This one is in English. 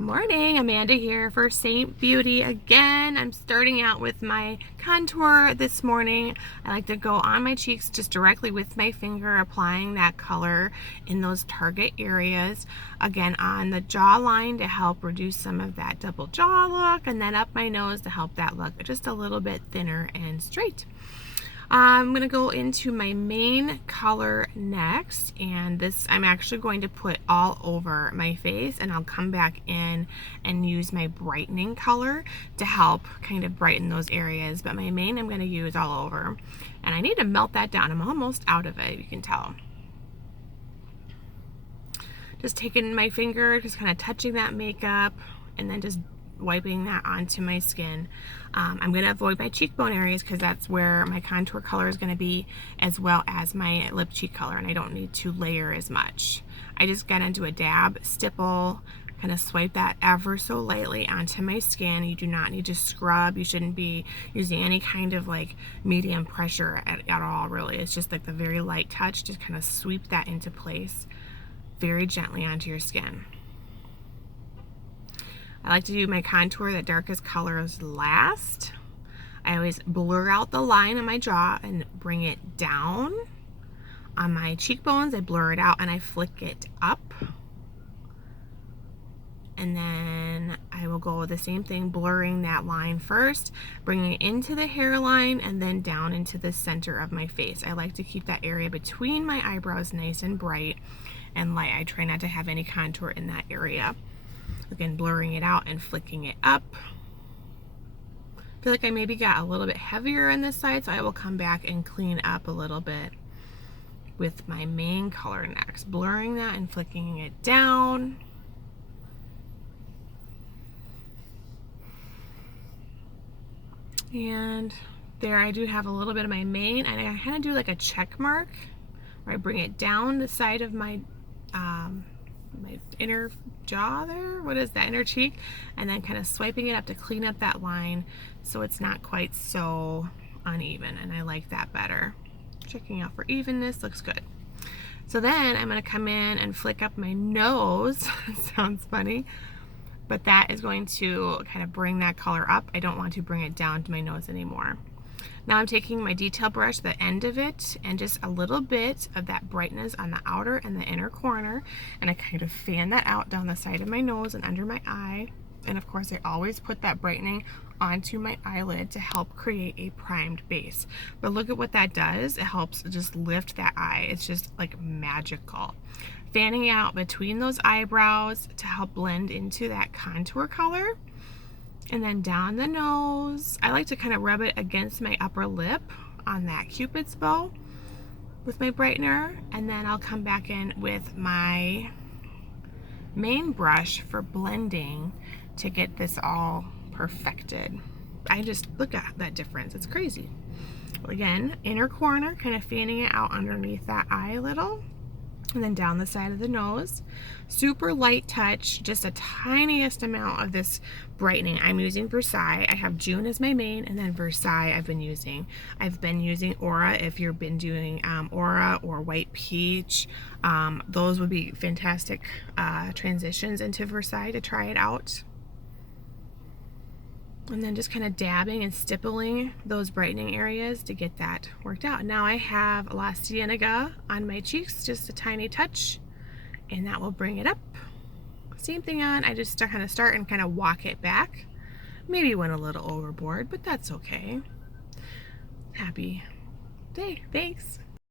Morning, Amanda here for Saint Beauty again. I'm starting out with my contour this morning. I like to go on my cheeks just directly with my finger, applying that color in those target areas. Again, on the jawline to help reduce some of that double jaw look, and then up my nose to help that look just a little bit thinner and straight. I'm going to go into my main color next, and this I'm actually going to put all over my face, and I'll come back in and use my brightening color to help kind of brighten those areas, but my main I'm going to use all over, and I need to melt that down. I'm almost out of it, you can tell. Just taking my finger, just kind of touching that makeup, and then just wiping that onto my skin. I'm going to avoid my cheekbone areas because that's where my contour color is going to be, as well as my lip cheek color, and I don't need to layer as much. I just got into a dab, stipple, kind of swipe that ever so lightly onto my skin. You do not need to scrub. You shouldn't be using any kind of like medium pressure at all, really. It's just like the very light touch. Just kind of sweep that into place very gently onto your skin. I like to do my contour, the darkest colors last. I always blur out the line on my jaw and bring it down. On my cheekbones, I blur it out and I flick it up. And then I will go with the same thing, blurring that line first, bringing it into the hairline, and then down into the center of my face. I like to keep that area between my eyebrows nice and bright and light. I try not to have any contour in that area. Again, blurring it out and flicking it up. I feel like I maybe got a little bit heavier on this side, so I will come back and clean up a little bit with my main color next. Blurring that and flicking it down. And there I do have a little bit of my main, and I kind of do like a check mark where I bring it down the side of my my inner jaw there, what is that, inner cheek, and then kind of swiping it up to clean up that line so it's not quite so uneven, and I like that better. Checking out for evenness, looks good. So then I'm going to come in and flick up my nose. Sounds funny, but that is going to kind of bring that color up. I don't want to bring it down to my nose anymore. Now I'm taking my detail brush, the end of it, and just a little bit of that brightness on the outer and the inner corner, and I kind of fan that out down the side of my nose and under my eye. And of course I always put that brightening onto my eyelid to help create a primed base. But look at what that does. It helps just lift that eye. It's just like magical. Fanning out between those eyebrows to help blend into that contour color. And then down the nose. I like to kind of rub it against my upper lip on that Cupid's bow with my brightener, and then I'll come back in with my main brush for blending to get this all perfected. I just look at that difference, it's crazy. Again, inner corner, kind of fanning it out underneath that eye a little, and then down the side of the nose. Super light touch, just a tiniest amount of this brightening. I'm using Versailles. I have June as my main, and then Versailles I've been using. Aura. If you've been doing Aura or White Peach, those would be fantastic transitions into Versailles to try it out. And then just kind of dabbing and stippling those brightening areas to get that worked out. Now I have La Cienega on my cheeks, just a tiny touch, and that will bring it up. Same thing on, I just kind of start and kind of walk it back. Maybe went a little overboard, but that's okay. Happy day, thanks.